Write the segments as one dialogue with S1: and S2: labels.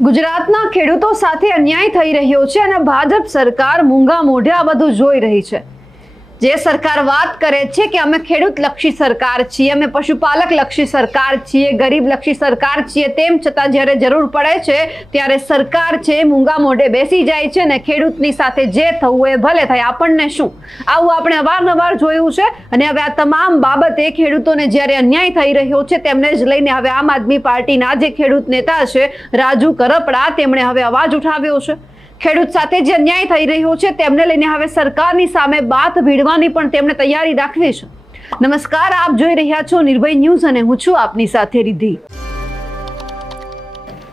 S1: ગુજરાતના ખેડૂતો સાથે અન્યાય થઈ રહ્યો છે અને ભાજપ સરકાર મૂંગા મોઢે આ બધું જોઈ રહી છે. જે સરકાર વાત કરે છે કે અમે ખેડૂત લક્ષી સરકાર છીએ, અમે પશુપાલક લક્ષી સરકાર છીએ, ગરીબ લક્ષી સરકાર છીએ, તેમ છતાં જ્યારે જરૂર પડે છે, ત્યારે સરકાર છે, મૂંગા મોઢે બેસી જાય છે ને ખેડૂતની સાથે જે થવું એ ભલે થાય. આપણને શું? આવું આપણે અવારનવાર જોયું છે અને હવે આ તમામ બાબતે ખેડૂતોને જ્યારે અન્યાય થઈ રહ્યો છે, તેમને જ લઈને હવે આમ આદમી પાર્ટીના જે ખેડૂત નેતા છે, રાજુ કરપડા, તેમણે હવે અવાજ ઉઠાવ્યો છે. ખેડૂત સાથે જે અન્યાય થઈ રહ્યો છે, તેમને લઈને હવે સરકારની સામે બાત ભીડવાની પણ તેમણે તૈયારી રાખવી છે. નમસ્કાર, આપ જોઈ રહ્યા છો નિર્ભય ન્યૂઝ અને હું છું આપની સાથે રિધિ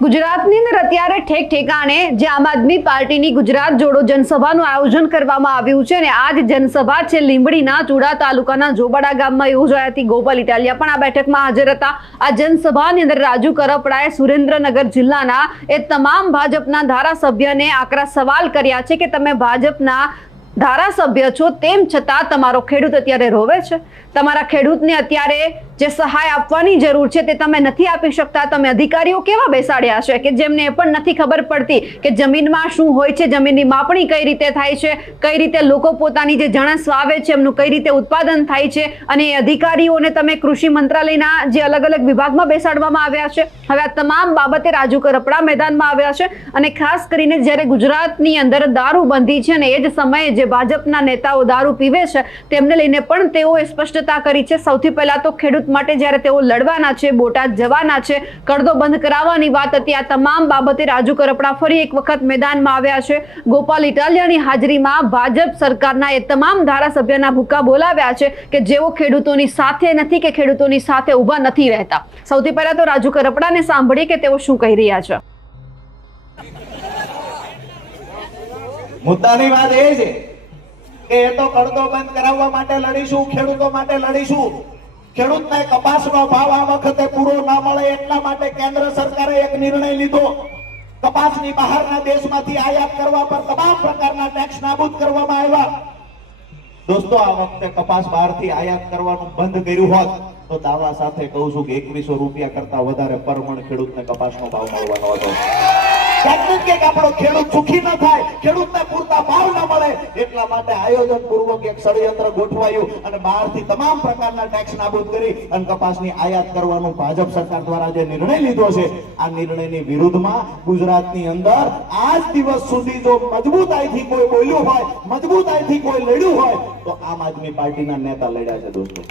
S1: ગુજરાતની અંદર અત્યારે ઠેક ઠેકાણે જે આમ આદમી પાર્ટીની ગુજરાત જોડો જનસભાનું આયોજન કરવામાં આવ્યું છે અને આ જ જનસભા છે લીંબડીના ચુડા તાલુકાના જોબાડા ગામમાં યોજાઈ હતી. ગોપાલ ઇટાલિયા પણ આ બેઠકમાં હાજર હતા. આ જનસભાની અંદર રાજુ કરપડાએ સુરેન્દ્રનગર જિલ્લાના એ તમામ ભાજપના ધારાસભ્યને આકરા સવાલ કર્યા છે કે તમે ભાજપના ધારાસભ્ય છો તેમ છતાં તમારો ખેડૂત અત્યારે રોવે છે? તમારા ખેડૂતને અત્યારે જે સહાય આપવાની જરૂર છે તે તમે નથી આપી શકતા. તમે અધિકારીઓ કેવા બેસાડ્યા છે કે જેમને એ પણ નથી ખબર પડતી કે જમીનમાં શું હોય છે, જમીનની માપણી કઈ રીતે થાય છે, કઈ રીતે લોકો પોતાની જે જણસ વાવે છે, એમનું કઈ રીતે ઉત્પાદન થાય છે અને એ અધિકારીઓને તમે કૃષિ મંત્રાલયના જે અલગ અલગ વિભાગમાં બેસાડવામાં આવ્યા છે. હવે આ તમામ બાબતે રાજુ કરપડા મેદાનમાં આવ્યા છે અને ખાસ કરીને જ્યારે ગુજરાતની અંદર દારૂબંધી છે અને એ જ સમયે જે ભાજપના નેતાઓ દારૂ પીવે છે, તેમને લઈને પણ તેઓએ સ્પષ્ટતા કરી છે. સૌથી પહેલા તો ખેડૂત માટે જ્યારે તેઓ લડવાના છે, બોટાદ જવાના છે, કડદો બંધ કરાવવાની વાત હતી. આ તમામ બાબતે રાજુ કરપડા ફરી એક વખત મેદાનમાં આવ્યા છે. ગોપાલ ઇટાલિયાની હાજરીમાં ભાજપ સરકારના એ તમામ ધારાસભ્યના ભૂકા બોલાવ્યા છે કે જેઓ ખેડૂતોની સાથે નથી કે ખેડૂતોની સાથે ઊભા નથી રહેતા. સૌથી પહેલા તો રાજુ કરપડાને સાંભળી કે તેઓ શું કહી રહ્યા છે.
S2: મુદ્દાની વાત એ છે કે એ તો કડદો બંધ કરાવવા માટે લડીશું, ખેડૂતો માટે લડીશું. ખેડૂતને કપાસનો ભાવ આ વખતે પૂરો ના મળે એટલા માટે કેન્દ્ર સરકારે એક નિર્ણય લીધો. કપાસની બહારના દેશમાંથી આયાત કરવા પર તમામ પ્રકારના ટેક્સ નાબૂદ કરવામાં આવ્યા. દોસ્તો, આ વખતે કપાસ બહારથી આયાત કરવાનું બંધ કર્યું હોત તો દાવા સાથે કહું છું કે એકવીસો રૂપિયા કરતા વધારે પર મણ ખેડૂતને કપાસનો ભાવ મળવાનો હતો. ક્યાંક ને આપણો ખેડૂત સુખી ન થાય, ખેડૂતને પૂરતા ભાવ ન મળે, એટલા માટે આયોજન પૂર્વક એક ષડયંત્ર ગોઠવાયું અને બહારથી તમામ પ્રકારના ટેક્સ નાબૂદ કરી અને કપાસની આયાત કરવાનો ભાજપ સરકાર દ્વારા જે નિર્ણય લીધો છે, આ નિર્ણયની વિરુદ્ધમાં ગુજરાતની અંદર આજ દિવસ સુધી જો મજબૂતાઈથી કોઈ બોલ્યું હોય, મજબૂતાઈથી કોઈ લડ્યું હોય, તો આમ આદમી પાર્ટીના નેતા લડ્યા છે દોસ્તો.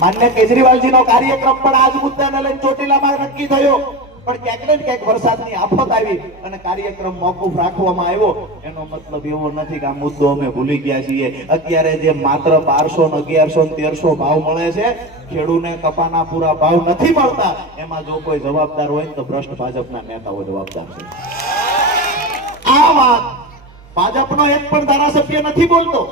S2: માન્ય કેજરીવાલજીનો કાર્યક્રમ પણ આજ મુદ્દાને લઈને ચોટીલામાં નક્કી થયો. પણ ક્યાંક ને ક્યાંક વરસાદની આફત આવી અને કાર્યક્રમ મોકૂફ રાખવામાં આવ્યો. એનો મતલબ એવો નથી કે આ મુદ્દો અમે ભૂલી ગયા છીએ. અત્યારે જે માત્ર બારસો ને અગિયારસો ને તેરસો ભાવ મળે છે, ખેડૂને કપાના પૂરા ભાવ નથી મળતા. એમાં જો કોઈ જવાબદાર હોય તો ભ્રષ્ટ ભાજપના નેતાઓ જવાબદાર છે. આ વાત ભાજપનો એક પણ ધારાસભ્ય નથી બોલતો.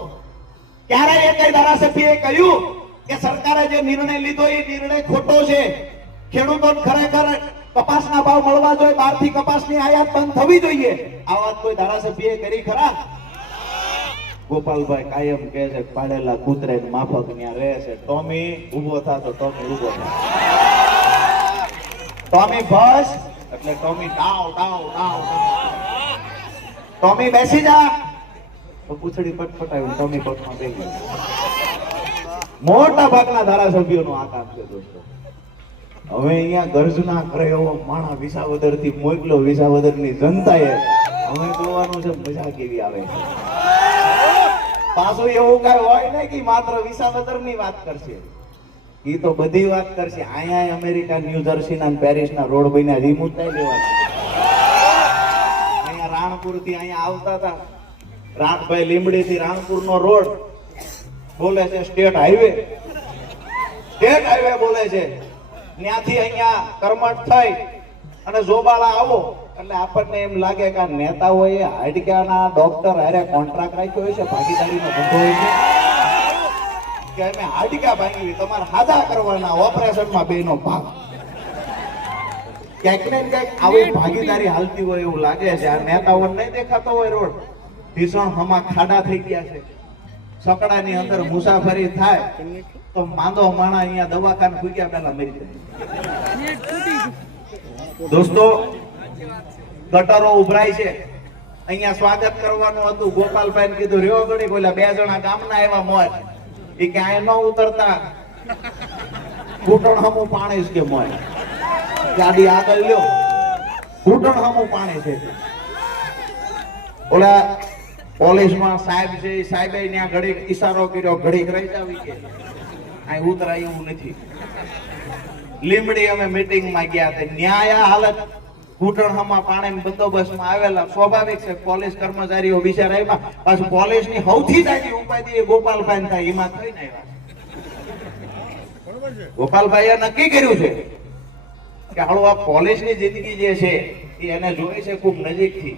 S2: ક્યારેય એક ધારાસભ્યએ કહ્યું કે સરકારે જે નિર્ણય લીધો એ નિર્ણય ખોટો છે. ખેડૂતો ખરેખર કપાસના ભાવ મળવા જોઈએ, બહારથી કપાસની આયાત બંધ થવી જોઈએ. આ વાત કોઈ ધારાસભ્યએ કરી ખરા? ગોપાલભાઈ કાયમ કહે છે, પાડેલા કૂતરે માફક ત્યાં રહે છે. ટોમી ઊભો થા તો ટોમી ઊભો થા. ટોમી બસ એટલે ટોમી ડાવ ડાવ ડાવ. ટોમી બેસી જા. તો પૂછડી પટપટાવી ટોમી પગમાં બેસી મોટા ભાગના ધારાસભ્યોનો આ કામ છે, દોસ્તો. હવે અહીંયા ગર્જના કરે એવો માણા વિસાવદરથી મોકલો વિસાવદરની જનતાએ હવે જોવાનું છે, મજા કેવી આવે પાછું એવું કઈ હોય ને કે માત્ર વિસાવદરની વાત કરશે. એ તો બધી વાત કરશે. અહીંયા અમેરિકા, ન્યૂ જર્સી ના પેરિસ ના રોડ બન્યા રિમૂવ મુદ્દા લેવાના. અહીંયા રાણપુરથી અહીંયા આવતા હતા. રાણભાઈ લીમડી થી રાણપુર નો રોડ. બોલે છે સ્ટેટ હાઈવે. સ્ટેટ હાઈવે બોલે છે. ત્યાંથી અહીંયા કરમટ થઈ અને જોબાળા આવો. એટલે આપણને એમ લાગે કે આ નેતાઓએ હાડકાના ડોક્ટર હારે કોન્ટ્રાક્ટ રાખ્યો હોય છે, ભાગીદારીનો ધંધો હોય છે. કે અમે હાડકા ભાંગી તમારે હાજા કરવાના ઓપરેશનમાં બેનો ભાગ. ક્યાંક ને ક્યાંક આવી ભાગીદારી હાલતી હોય એવું લાગે છે. આ નેતાઓને નહીં દેખાતો હોય રોડ. ભીષણ હમા ખાડા થઈ ગયા છે. સકડાની અંદર મુસાફરી થાય. તો માંદો માણા અહીંયા દવાખાને ભૂગ્યા પહેલા મરી દોસ્તો, ગટરો ઉભરાય છે. અહીંયા સ્વાગત કરવાનું હતું. ગોપાલભાઈ કીધું, રહ્યો ગણી બોલ્યા, બે જણા ગામના એવા મોજ. એ કે આ ન ઉતરતા. ઘૂંટણ હમું પાણી કે મોય ગાડી આગળ લ્યો. ઘૂંટણ હમું પાણી છે. ઓલા પોલીસમાં સાહેબ છે સાહેબે ત્યાં ઘડીક ઈશારો કર્યો, ઘડીક રહી જાવી કે. અહીં ઉતરાય એવું નથી. લીમડી અમે મીટિંગમાં ગયા હતા. ન્યાય હાલત ઘૂંટણમાં પાણી બંદોબસ્તમાં આવેલા સ્વાભાવિક છે. પોલીસ કર્મચારીઓ બિચારા આવ્યા પાછું પોલીસની સૌથી જાજી ઉપાધિ એ ગોપાલભાઈ ને થાય. એમાં થઈને આવ્યા. ગોપાલભાઈએ નક્કી કર્યું છે કે હાલો આ પોલીસની જિંદગી જે છે એ એને જોઈ છે ખૂબ નજીકથી.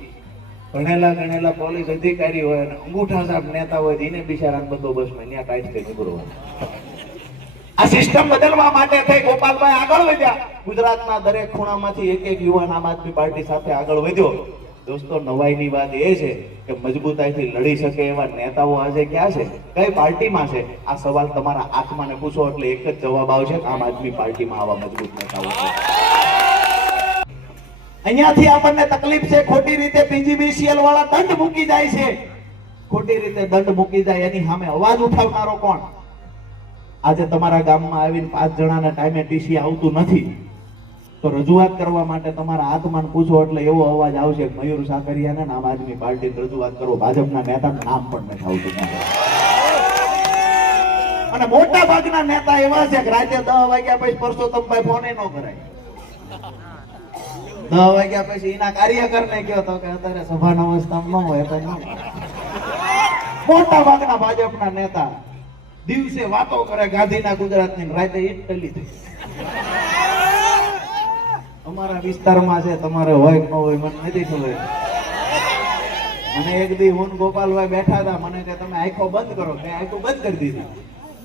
S2: ભણેલા ગણેલા પોલીસ અધિકારી હોય અને અંગૂઠા સાહેબ નેતા હોય એને બિચારા બંદોબસ્તમાં ત્યાં ટાઈટ થઈ નીકળવાનું આ સિસ્ટમ બદલવા માટે થઈ ગોપાલભાઈ આગળ વધ્યા. ગુજરાતના દરેક ખૂણામાંથી એક એક યુવાન આમ આદમી પાર્ટી સાથે આગળ વધ્યો. દોસ્તો, નવાઈની વાત એ છે કે મજબૂતાઈથી લડી શકે એવા નેતાઓ આજે ક્યાં છે? કઈ પાર્ટીમાં છે? આ સવાલ તમારા આત્માને પૂછો એટલે એક જ જવાબ આવશે આમ આદમી પાર્ટીમાં આવા મજબૂત નેતાઓ છે. અહીંયાથી આપણને તકલીફ છે, ખોટી રીતે પીજીબીસીએલ વાળા દંડ મૂકી જાય છે. ખોટી રીતે દંડ મૂકી જાય, એની સામે અવાજ ઉઠાવનારો કોણ? આજે તમારા ગામમાં આવીને પાંચ જણાના ટાઈમે ટીસી આવતું નથી. તો રજૂઆત કરવા માટે તમારા આત્માને પૂછો એટલે એવો અવાજ આવશે મયુર સાકરિયાને આમ આદમી પાર્ટી રજૂઆત કરો. ભાજપના નેતા નામ પણ નથી આવતું. અને મોટા ભાગના નેતા એવા છે કે રાતે દસ વાગ્યા પછી પરસોત્તમભાઈ ફોન ન કરાય. દસ વાગ્યા પછી એના કાર્યકરને કહો તો કે અત્યારે સભાના અવસ્થામાં ન હોય તો મોટા ભાગના ભાજપના નેતા દિવસે વાતો કરે ગાંધીના ગુજરાતની રાતે ઈટ ટલી થઈ અમારા વિસ્તારમાં છે, તમારે હોય ન હોય મને નથી ખબર. મને એક દી હું ગોપાલભાઈ બેઠા હતા, મને કે તમે આંખો બંધ કરો, મેં આંખો બંધ કરી દીધી.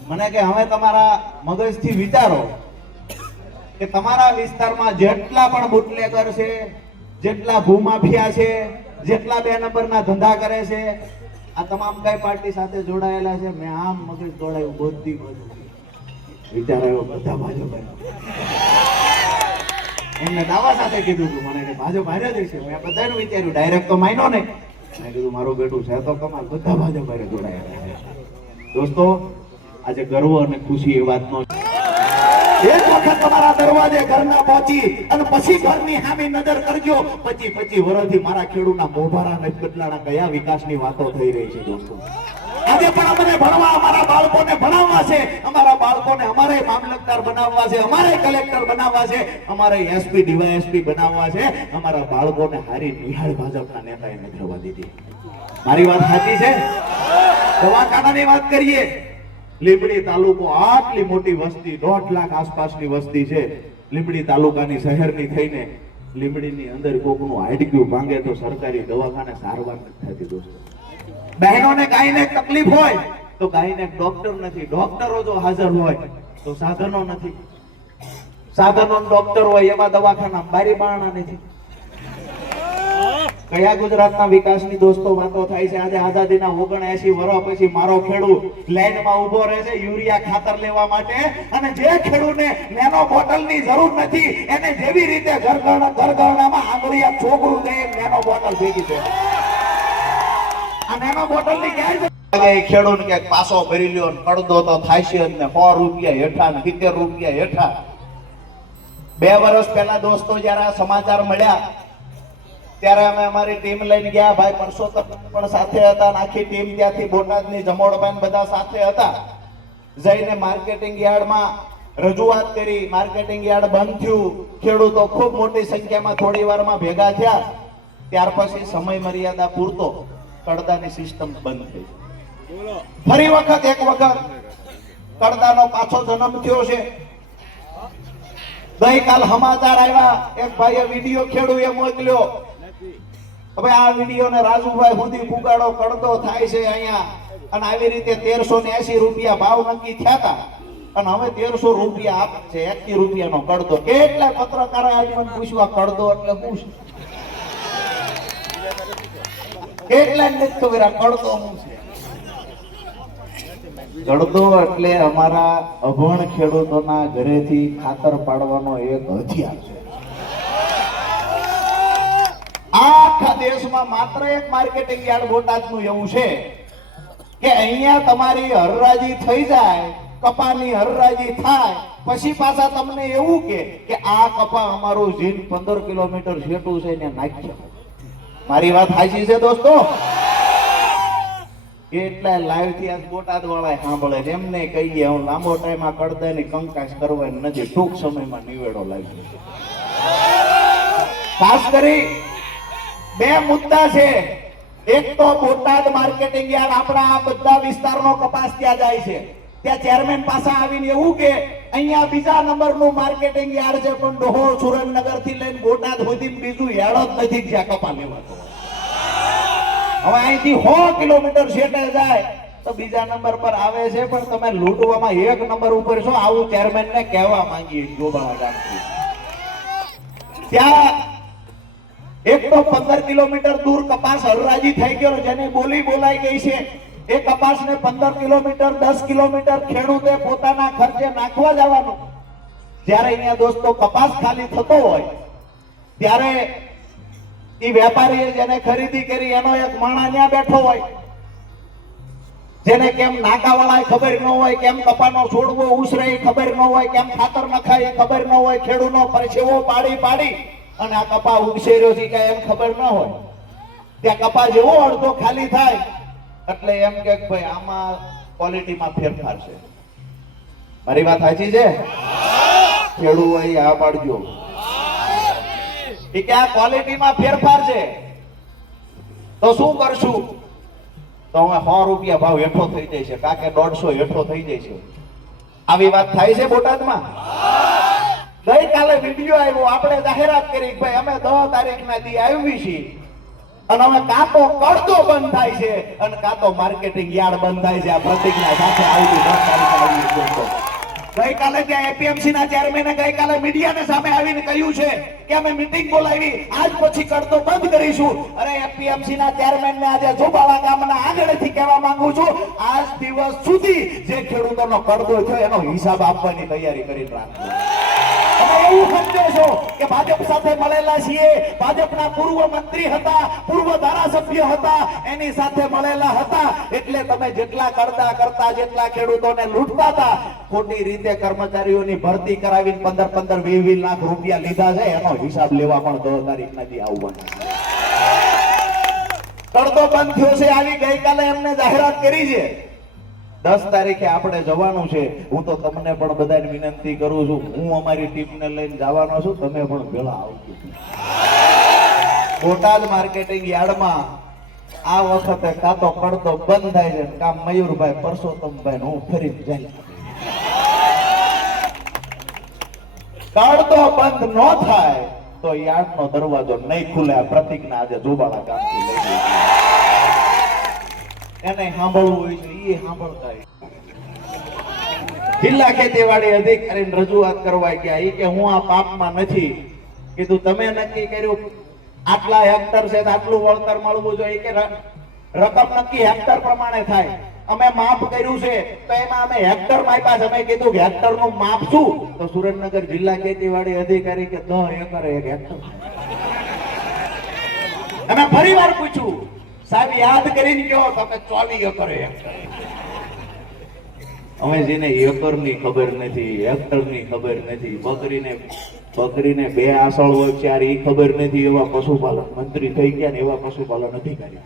S2: મને કે હવે તમારા મગજથી વિચારો કે તમારા વિસ્તારમાં જેટલા પણ બુટલેગર છે, જેટલા ભૂમાફિયા છે, જેટલા બે નંબરના ધંધા કરે છે આ તમામ કઈ પાર્ટી સાથે જોડાયેલા છે. મેં આમ મગજ દોડાયું બધી બાજુ. વિચાર આવ્યો, બધા ભાજપ. એમને દાવા સાથે કીધું હતું મને કે ભાજપ હારે જ છે મેં બધાનું વિચાર્યું ડાયરેક્ટ તો માન્યો ને. મેં કીધું, મારું બેટું છે, તો કમાલ બધા ભાજપ હારે જોડાયેલા દોસ્તો, આજે ગર્વ અને ખુશી એ વાતનો એક વખત તમારા દરવાજે ઘરના પહોંચી અને પછી ઘરની સામે નજર કરજો. પછી પછી વર્ષથી મારા ખેડૂતના મોભારા ને બદલાના કયા વિકાસની વાતો થઈ રહી છે દોસ્તો. આજે પણ અમને ભણવા, અમારા બાળકોને ભણાવવા છે. અમારા બાળકોને અમારે મામલતદાર બનાવવા છે, અમારે કલેક્ટર બનાવવા છે, અમારે એસપી, ડીવાયએસપી બનાવવા છે. અમારા બાળકોને હારી નિહાળ ભાજપના નેતાએ નથી થવા દીધી. મારી વાત સાચી છે? દવાખાનાની વાત કરીએ. લીંબડી તાલુકો આટલી મોટી વસ્તી, દોઢ લાખ આસપાસની વસ્તી છે. લીંબડી તાલુકાની શહેરની થઈને લીંબડીની અંદર કોકનું હાડક્યું માંગે તો સરકારી દવાખાને સારવાર નથી થતી દોસ્તો. બહેનોને ગાયને તકલીફ હોય તો ગાયને ડોક્ટર નથી. ડોક્ટરો જો હાજર હોય તો સાધનો નથી. સાધનો ડોક્ટર હોય એમાં દવાખાના બારી બારણા નથી. કયા ગુજરાતના વિકાસની દોસ્તો વાતો થાય છે? આજે આઝાદીના ઓગણએસી વર્ષ પછી મારો ખેડૂત લાઈનમાં ઊભો રહે છે યુરિયા ખાતર લેવા માટે. અને જે ખેડૂતને નેનો બોટલની જરૂર નથી, એને જેવી રીતે ઘરઘરણા ઘરઘરણામાં આંગળીયા છોકરું દે નેનો બોટલ ભેગી છે. આ નેનો બોટલની ક્યાંય ખેડૂત હેઠા બે વર્ષ પહેલા દોસ્તો જયારે સમાચાર મળ્યા ત્યારે અમે અમારી ટીમ લઈને ગયા. ભાઈ પરસોત્તમ પણ સાથે હતા આખી ટીમ ત્યાંથી બોટાદની જમોડબાન બધા સાથે હતા. જઈને માર્કેટિંગ યાર્ડમાં રજૂઆત કરી. માર્કેટિંગ યાર્ડ બંધ થયું. ખેડૂતો ખૂબ મોટી સંખ્યામાં થોડી વારમાં ભેગા થયા. ત્યાર પછી સમય મર્યાદા પૂરતો કડદાની સિસ્ટમ બંધ થઈ. ફરી વખત એક વખત કડદાનો પાછો જન્મ થયો છે. ગઈકાલ સમાચાર આવ્યા. એક ભાઈએ વીડિયો ખેડૂએ મોકલ્યો. હવે આ વીડિયો ને રાજુભાઈ સુધી ફુગાડો કડતો થાય છે અહીંયા. અને આવી રીતે તેરસો ને એસી રૂપિયા ભાવ નક્કી થયા હતા. અને હવે તેરસો રૂપિયા આપે છે એકી રૂપિયાનો કડતો. કેટલા પત્રકારો આજે મને પૂછવા કડતો એટલે પૂછ. કેટલા નથી ખબર આ કડતો શું છે. કડદો એટલે અમારા અભણ ખેડૂતોના ઘરેથી ખાતર પાડવાનો એક હથિયાર છે. દેશમાં માત્ર એક માર્કેટિંગ યાર્ડ બોટાદનું એવું છે કે અહીંયા તમારી હરરાજી થઈ જાય, કપાની હરરાજી થાય, પછી પાછા તમને એવું કે કે આ કપા અમારું જીન પંદર કિલોમીટર જેટલું છે ને નાખ્યો. મારી વાત સાચી છે દોસ્તો? એટલા લાઈવથી આજ બોટાદ વાળા સાંભળે છે એમને કહીએ, હું લાંબો ટાઈમ આ કડદાની કંકાસ કરવાની નથી, ટૂંક સમયમાં નિવેડો લાવી ખાસ કરી બે મુદ્દા છે. એક તો બોટાદ માર્કેટિંગ યાર્ડ આપણા આ બધા વિસ્તારનો કપાસ ત્યાં જાય છે. ત્યાં ચેરમેન પાસે આવીને એવું કે, અહીંયા બીજા નંબરનું માર્કેટિંગ યાર્ડ છે, પણ ડોહોળ સુરેન્દ્રનગરથી લઈને બોટાદ સુધી બીજું યાર્ડ જ નથી જ્યાં કપા લેવાતો હવે અહીંથી સો કિલોમીટર છેટે જાય તો બીજા નંબર પર આવે છે, પણ તમે લૂંટવામાં એક નંબર ઉપર છો, આવું ચેરમેન ને કહેવા માંગીએ જોબાવા ગામથી ત્યાં એક તો પંદર કિલોમીટર દૂર કપાસ હરરાજી થઈ ગયો, જેની બોલી બોલાઈ ગઈ છે. એ કપાસને પંદર કિલોમીટર, દસ કિલોમીટર ખેડૂતે પોતાના ખર્ચે નાખવા જવાનો. જ્યારે અહીંયા દોસ્તો કપાસ ખાલી થતો હોય, ત્યારે એ વેપારીએ જેને ખરીદી કરી, એનો એક માણા ત્યાં બેઠો હોય. જેને કેમ નાકાવાળા ખબર ન હોય, કેમ કપાનો છોડવો ઉસરે ખબર ન હોય, કેમ ખાતર નખાય ખબર ન હોય, ખેડૂનો પરસેવો પાડી પાડી અને આ કપા ઉગશેર્યો છે કે એમ ખબર ન હોય. ત્યાં કપા જેવો અડધો ખાલી થાય, એટલે એમ કે ભાઈ આમાં ક્વોલિટીમાં ફેરફાર છે. મારી વાત સાચી છે? ખેડૂ હોય આ પાડજો. કે આ ક્વોલિટીમાં ફેરફાર છે. તો શું કરશું? તો હવે સો રૂપિયા ભાવ હેઠો થઈ જાય છે કાકે દોઢસો હેઠો થઈ જાય છે. આવી વાત થાય છે બોટાદમાં? ગઈકાલે વીડિયો આવ્યો, આપણે જાહેરાત કરી ભાઈ અમે દસ તારીખના દી આવી છીએ. અને અમે કાં તો કડતો બંધ થાય છે અને કાં તો માર્કેટિંગ યાર્ડ બંધ થાય છે. આ પ્રતિજ્ઞા સાથે આવી ગઈકાલે ત્યાં એપીએમસી ના ચેરમેને ગઈકાલે મીડિયાને સામે આવીને કહ્યું છે કે અમે મીટિંગ બોલાવી. આજ પછી કરતો બંધ કરીશું. અરે એપીએમસી ના ચેરમેન ને આજે જોબાળા ગામના આગળથી કહેવા માંગુ છું, આજ દિવસ સુધી જે ખેડૂતોનો કરદો થયો એનો હિસાબ આપવાની તૈયારી કરી રાખજો. તમે એવું સમજો કે કર્મચારીઓની ભરતી કરાવીને પંદર પંદર વીસ વીસ લાખ રૂપિયા લીધા છે, એનો હિસાબ લેવા પણ દસ તારીખ નથી આવવાના. કરતો બંધ થયો છે, આવી ગઈકાલે એમને જાહેરાત કરી છે. દસ તારીખે આપણે જવાનું છે. હું તો તમને પણ બધાને વિનંતી કરું છું. હું અમારી ટીમને લઈને જવાનો છું. તમે પણ ભેળા આવજો. બોટાદ માર્કેટિંગ યાર્ડમાં આ વખતે કાં તો કડતો બંધ થાય છે કાં મયુરભાઈ, પરસોત્તમભાઈ હું ફરી જાય. કાઢતો બંધ ન થાય તો યાર્ડનો દરવાજો નહીં ખુલે. આ પ્રતિજ્ઞા આજે જોબાળા કામથી લઈ. જિલ્લા ખેતીવાડી અધિકારીને રજૂઆત કરવા ગયા. કે હું આ પાપમાં નથી. કીધું, તમે નક્કી કર્યું, આટલા હેક્ટર છે આટલું વળતર મળવું જોઈએ. કે રકમ નક્કી હેક્ટર પ્રમાણે થાય. અમે માપ કર્યું છે, તો એમાં અમે હેક્ટર માપ્યા છે. અમે કીધું કે હેક્ટરનું માપ શું? તો સુરેન્દ્રનગર જિલ્લા ખેતીવાડી અધિકારી કે દસ એકર એક હેક્ટર. અમે ફરી વાર પૂછ્યું સાહેબ, યાદ કરીને કહો, તમે ચોલી એકર અમે જેને એકરની ખબર નથી હેક્ટરની ખબર નથી, બકરીને બકરીને બે આસળ હોય ત્યારે એ ખબર નથી, એવા પશુપાલન મંત્રી થઈ ગયા ને એવા પશુપાલન અધિકારી.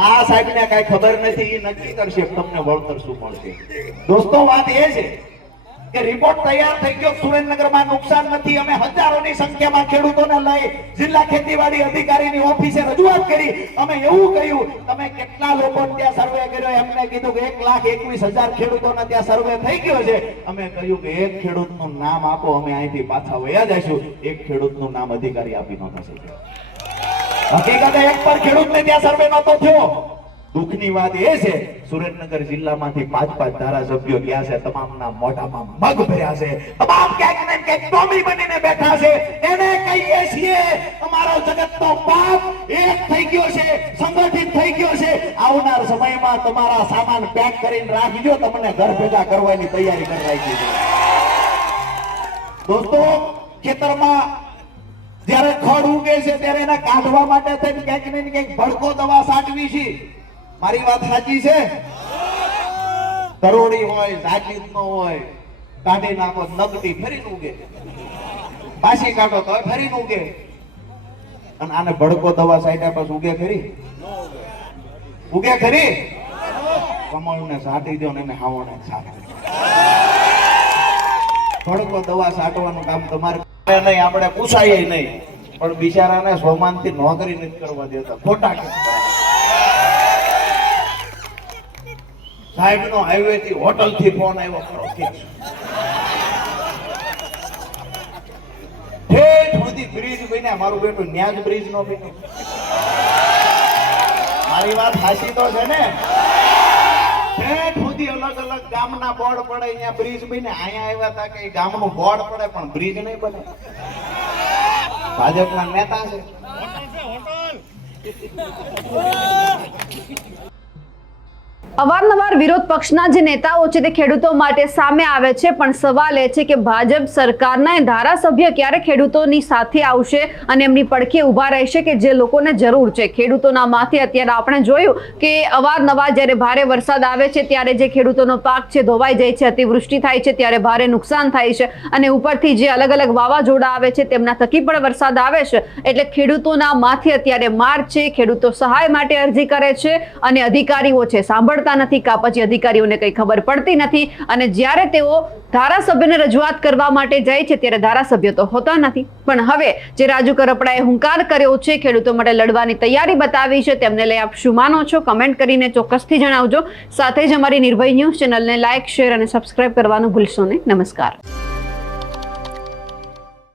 S2: આ સાહેબ ને કઈ ખબર નથી એ નક્કી કરશે તમને વળતર શું મળશે. દોસ્તો, વાત એ છે રિપોર્ટ તૈયાર થઈ ગયો. સુરેન્દ્રનગરમાં નુકસાન નથી. અમે હજારોની સંખ્યામાં ખેડૂતોને લઈ જિલ્લા ખેતીવાડી અધિકારીની ઓફિસે રજૂઆત કરી. અમે એવું કહ્યું, તમે કેટલા લોકો ત્યાં સર્વે કર્યો? એમને કીધું કે એક લાખ એકવીસ હજાર ખેડૂતોના ત્યાં સર્વે થઈ ગયો છે. અમે કહ્યું કે એક ખેડૂતનું નામ આપો, અમે અહીંથી પાછા વયા જઈશું. એક ખેડૂતનું નામ અધિકારી આપી શક્યા. હકીકતે એક પર ખેડૂતને ત્યાં સર્વે નહોતો થયો. દુઃખની વાત એ છે, સુરેન્દ્રનગર જિલ્લામાંથી પાંચ પાંચ ધારાસભ્યો ગયા છે, તમામના મોઢામાં મગ ભર્યા છે. તમામ ક્યાંક ને ક્યાંક ટોમી બનીને બેઠા છે. એને કહીએ છીએ, અમારો જગતનો બાપ એક થઈ ગયો છે, સંગઠિત થઈ ગયો છે. આવનાર સમયમાં તમારા સામાન પેક કરીને રાખજો, તમને ઘર ભેગા કરવાની તૈયારી કરી રાખી છે દોસ્તો, ખેતરમાં જ્યારે ખડ ઉગે છે, ત્યારે એને કાઢવા માટે થઈને ક્યાંક ને ક્યાંક ભડકો દવા સાટવી છે. મારી વાત સાચી છે? તરોડી હોય, જાગીર નો હોય કાઢી નાખો નગદી ફરી ઉગે. પાછી કાઢો તો ફરી ઉગે. અને આને ભડકો દવા સાઈડ પછી ઉગે ખરી? ઉગે ખરી? કમળને સાટી દો ને એને હાવણે સાટી. ભડકો દવા સાટવાનું કામ તમારે નહીં, આપણે પૂછાય નહીં. પણ બિચારાને સોમાનથી નોકરી નથી કરવા દેતા. ખોટા કેસ સાહેબ નો હાઈવે થી હોટલથી ફોન આવ્યો. ખરો કેસ ઠેઠ સુધી બ્રિજ બન્યા. મારું બેટું ન્યાજ બ્રિજ નો બન્યો મારી વાત સાચી તો છે ને? ઠેઠ સુધી અલગ અલગ ગામના બોર્ડ પડે અહીંયા બ્રિજ બને અહીંયા આવ્યા હતા કે ગામનું બોર્ડ પડે, પણ બ્રિજ નહીં બને. ભાજપના નેતા છે.
S1: અવારનવાર વિરોધ પક્ષના જે નેતાઓ છે તે ખેડૂતો માટે સામે આવે છે, પણ સવાલ એ છે કે ભાજપ સરકારના ધારાસભ્ય ક્યારે ખેડૂતોની સાથે આવશે અને એમની પડખે ઊભા રહેશે કે જે લોકોને જરૂર છે? ખેડૂતોના માથે અત્યારે આપણે જોયું કે અવારનવાર જ્યારે ભારે વરસાદ આવે છે, ત્યારે જે ખેડૂતોનો પાક છે ધોવાઈ જાય છે, અતિવૃષ્ટિ થાય છે, ત્યારે ભારે નુકસાન થાય છે અને ઉપરથી જે અલગ અલગ વાવાઝોડા આવે છે, તેમના થકી પણ વરસાદ આવે છે. એટલે ખેડૂતોના માથે અત્યારે માર છે, ખેડૂતો સહાય માટે અરજી કરે છે અને અધિકારીઓ છે, સાંભળતા નથી. કા પછી અધિકારીઓને કંઈ ખબર પડતી નથી. અને જ્યારે તેઓ ધારાસભ્યને રજૂઆત કરવા માટે જાય છે, ત્યારે ધારાસભ્ય તો હોતા નથી. પણ હવે જે રાજુ કરપડાએ હુંકાર કર્યો છે, ખેડૂતો માટે લડવાની તૈયારી બતાવી છે, તેમને લઈ આપ શું માનો છો? કમેન્ટ કરીને ચોક્કસથી જણાવજો. સાથે જ અમારી નિર્ભય ન્યૂઝ ચેનલને લાઇક શેર અને સબસ્ક્રાઇબ કરવાનું ભૂલશો નહીં. નમસ્કાર.